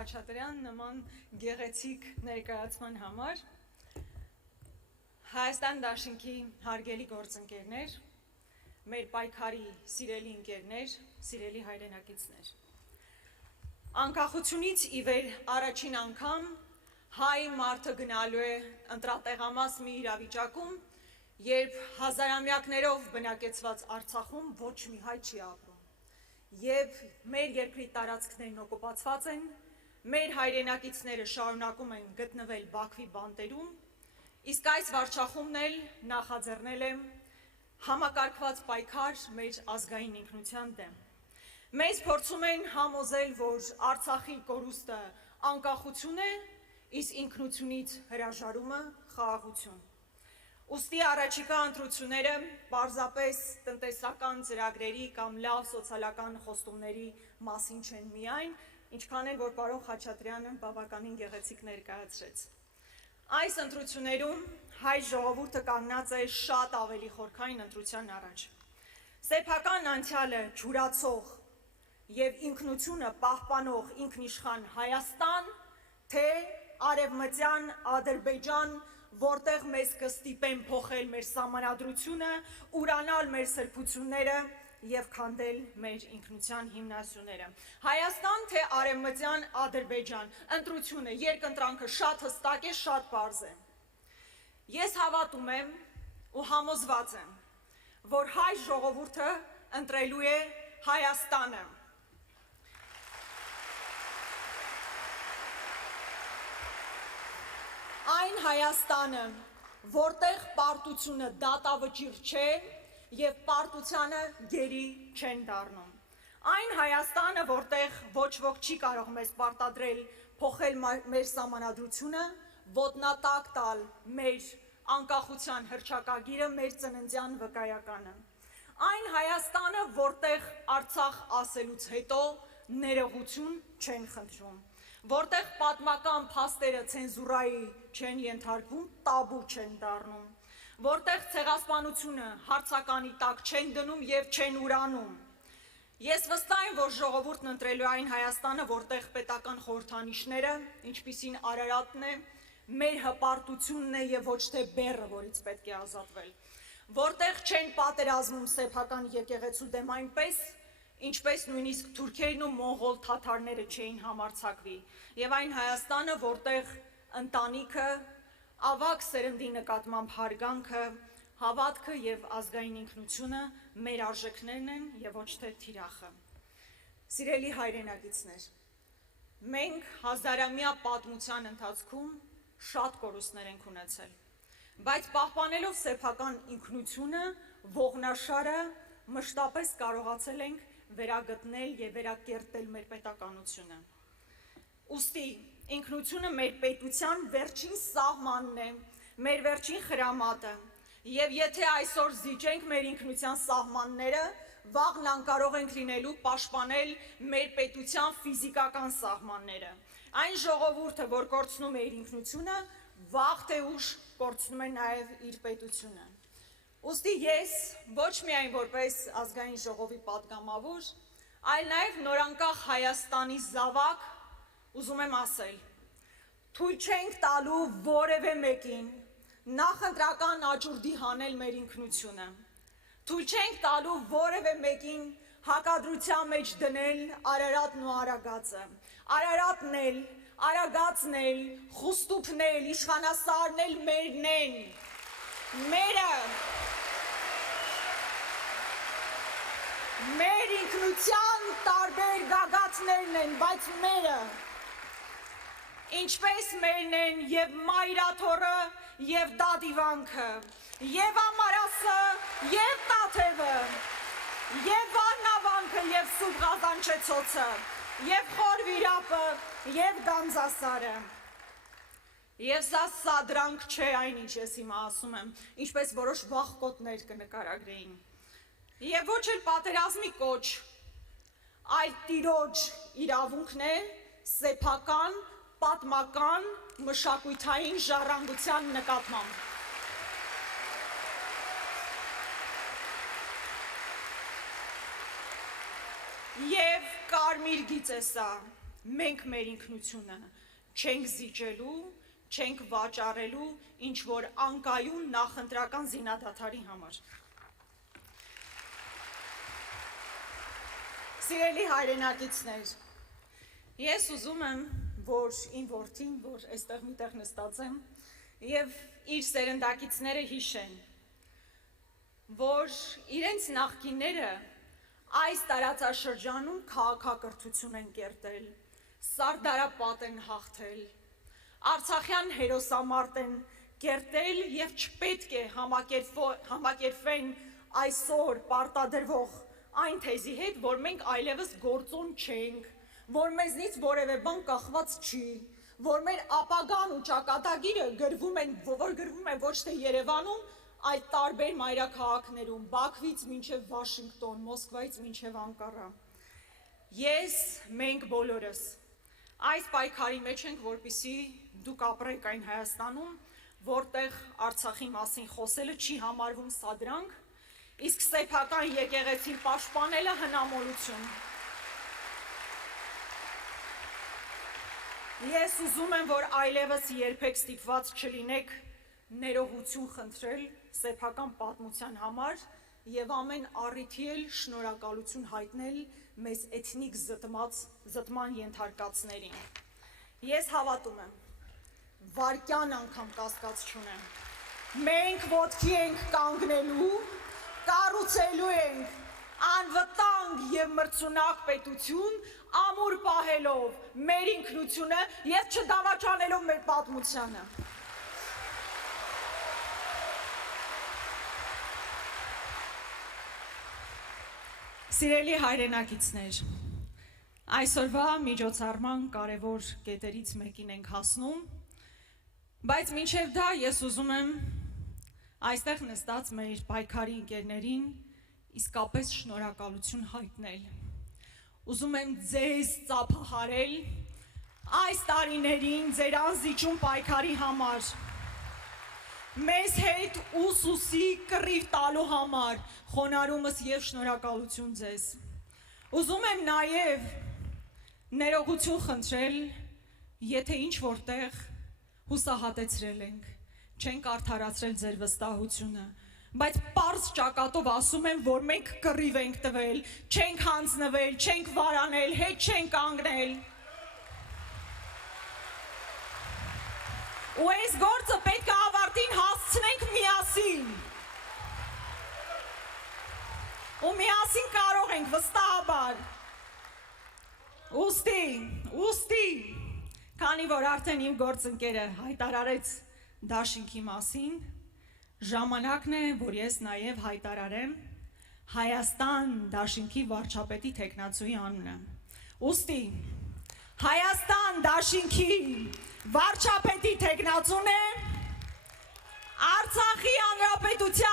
Խաչատրյան նման գեղեցիկ ներկայացման համար։ Հայաստան դաշինքի հարգելի գործընկերներ, մեր պայքարի սիրելի ընկերներ, սիրելի հայրենակիցներ։ Անկախությունից ի վեր առաջին անգամ հայ մարդը գնալու է ընտրատեղամաս մի իրավիճակում, երբ հազարամյակներով բնակեցված Արցախում ոչ մի հայ չի ապրում, եւ մեր երկրի տարածքներն օկուպացված են, մեր հայրենակիցները շարունակում են գտնվել Բաքվի բանտերում, իսկ այս վարչախումբն էլ նախաձեռնել է համակարգված պայքար մեր ազգային ինքնության դեմ։ Մեզ փորձում են համոզել, որ Արցախի կորուստը անկախություն է, իսկ ինքնությունից հրաժարումը խաղաղություն։ Ուստի առաջիկա ընտրությունները պարզապես տնտեսական ծրագրերի կամ լավ սոցիալական խոստումների մասին չեն միայն, ինչքան էլ որ պարոն Խաչատրյանը բավականին գեղեցիկ ներկայացրեց։ Այս ընտրություններում հայ ժողովուրդը կանգնած է շատ ավելի խորքային ընտրության առաջ։ Սեփական անցյալը ջուրացող եւ ինքնությունը պահպանող ինքնիշխան Հայաստան, թե արևմտյան Ադրբեջան, որտեղ մեզ կստիպեն փոխել մեր սահմանադրությունը, ուրանալ մեր սրբությունները եւ քանդել մեր ինքնության հիմնասյուները։ Հայաստան, թե արևմտյան Ադրբեջան, ընտրությունը, երկընտրանքը շատ հստակ է, շատ պարզ է։ Ես հավատում եմ ու համոզված եմ, որ հայ ժողովուրդը ընտրելու է Հայաստանը։ Այն Հայաստանը, որտեղ պարտությունը դատավճիռ չէ եւ պարտությանը գերի չեն դառնում։ Այն Հայաստանը, որտեղ ոչ ոք չի կարող մեզ պարտադրել փոխել մեր սահմանադրությունը, ոտնատակ տալ մեր անկախության հռչակագիրը, մեր ծննդյան վկայականը։ Այն Հայաստանը, որտեղ Արցախ ասելուց հետո ներողություն չեն խնդրում, որտեղ պատմական փաստերը ցենզուրայի չեն ենթարկվում, տաբու չեն դառնում, որտեղ ցեղասպանությունը հարցականի տակ չեն դնում եւ չեն ուրանում։ Ես վստահ եմ, որ ժողովուրդն ընտրելու է այն Հայաստանը, որտեղ պետական խորհրդանիշները, ինչպիսին Արարատն է, մեր հպարտությունն է եւ ոչ թե բեռը, որից պետք է ազատվել, որտեղ չեն պատերազմում սեփական եկեղեցու դեմ այնպես, ինչպես նույնիսկ թուրքերն ու մոնղոլ թաթարները չէին համարձակվի, եւ այն Հայաստանը, որտեղ ընտանիքը, ավագ սերնդի նկատմամբ հարգանքը, հավատքը եւ ազգային ինքնությունը մեր արժեքներն են եւ ոչ թե թիրախը։ Սիրելի հայրենակիցներ, մենք հազարամյա պատմության ընթացքում շատ կորուստներ ենք ունեցել, բայց պահպանելով սեփական ինքնությունը, ողնաշարը մշտապես կարողացել ենք վերագտնել եւ վերակերտել մեր պետականությունը։ Ուստի ինքնությունը մեր պետության վերջին սահմանն է, մեր վերջին խրամատը, եւ եթե այսօր զիջենք մեր ինքնության սահմանները, վաղն անկարող ենք լինելու պաշտպանել մեր պետության ֆիզիկական սահմանները։ Այն ժողովուրդը, որ կորցնում է իր ինքնությունը, վաղ թե ուշ կորցնում է նաեւ իր պետությունը։ Ուստի ես ոչ միայն որպես ազգային ժողովի պատգամավոր, այլ նաև նորանկախ Հայաստանի զավակ ուզում եմ ասել. թույլ չենք տալու որևէ մեկին նախընտրական աճուրդի հանել մեր ինքնությունը, թույլ չենք տալու որևէ մեկին հակադրության մեջ դնել Արարատն ու Արագածը, Արարատն էլ, Արագածն էլ, Խուստուփն էլ, իշխանասարն էլ մերն են, մերը, մեր ինքնության տարբեր գագաթներն են, բայց մերը, ինչպես մերն են եւ Մայրաթորը եւ Դադիվանքը, եւ Ամարասը եւ Տաթևը, եւ Վառնավանքը եւ Սուրբ Ղազանչեցոցը, եւ Խոր Վիրապը եւ Գանձասարը։ Եվ սա սադրանք չէ այն, ինչ ես հիմա ասում եմ, ինչպես որոշ վախկոտներ կնկարագրեին։ Եվ ոչ էլ պատերազմի կոչ, այլ տիրոջ իրավունքն է սեփական, պատմական, մշակութային ժառանգության նկատմամբ։ Եվ կարմիր գիծ է սա, մենք մեր ինքնությունը չենք զիջելու, չենք վաճառելու ինչ որ անկայուն նախընտրական զինադադարի համար։ Սիրելի հայրենակիցներ, ես ուզում եմ, որ իմ որդին, որ այստեղ միտեղ նստած եմ, եւ իր սերնդակիցները հիշեն, որ իրենց նախկինները այս տարածաշրջանում քաղաքակրթություն են կերտել, սարդարապատ են հաղթել, Արցախյան հերոսամարտ են կերտել եւ չպետք է համակերպվեն այսօր պարտադրվող այն թեզի հետ, որ մենք այլևս գործոն չենք, որ մեզնից որևէ բան կախված չի, որ մեր ապագան ու ճակատագիրը գրվում է ոչ թե Երևանում, այլ տարբեր մայրաքաղաքներում, Բաքվից մինչև Վաշինգտոն, Մոսկվայից մինչև Անկարա։ Ես, մենք բոլորս այս պայքարի մեջ ենք, որպեսզի դուք ապրեք այն Հայաստանում, որտեղ Արցախի մասին խոսելը չի համարվում սադրանք, իսկ սեփական եկեղեցին պաշտպանելը հնամոլություն։ Ես ուզում եմ, որ այլևս երբեք ստիպված չլինեք ներողություն խնդրել սեփական պատմության համար եւ ամեն առիթի էլ շնորհակալություն հայտնել մեզ էթնիկ զտման ենթարկածներին։ Ես հավատում եմ, վարկյան անգամ կասկած չունեմ, մենք ոտքի ենք կանգնելու, կառուցելու ենք անվտանգ եւ մրցունակ պետություն, ամուր պահելով մեր ինքնությունը եւ չդավաճանելով մեր պատմությանը։ Սիրելի հայրենակիցներ, այսօրվա միջոցառման կարևոր կետերից մեկին ենք հասնում, բայց մինչև դա ես ուզում եմ այստեղ նստած մեր պայքարի ընկերներին իսկապես շնորհակալություն հայտնել։ Ուզում եմ ձեզ ծափահարել այս տարիներին ձեր անզիջում պայքարի համար, մեզ հետ ուսուսի կռիվ տալու համար, խոնարհումս եւ շնորհակալություն ձեզ։ Ուզում եմ նաեւ ներողություն խնդրել, եթե ինչ որտեղ հուսահատեցրել ենք, չենք արդարացրել ձեր վստահությունը, բայց պարզ ճակատով ասում եմ, որ մենք կռիվ ենք տվել, չենք հանձնվել, չենք վարանել, հետ չենք կանգնել։ Ու այս գործը պետք է ավարտին հասցնենք միասին։ Ու միասին կարող ենք վստահաբար։ Ուստի, քանի որ արդեն իմ գործընկերը հայտարարեց դաշինքի մասին, ժամանակն է, որ ես նաև հայտարարեմ Հայաստան դաշինքի վարչապետի թեկնածուի անունը։ Ուստի, Հայաստան դաշինքի վարչապետի թեկնածուն է Արցախի հանրապետության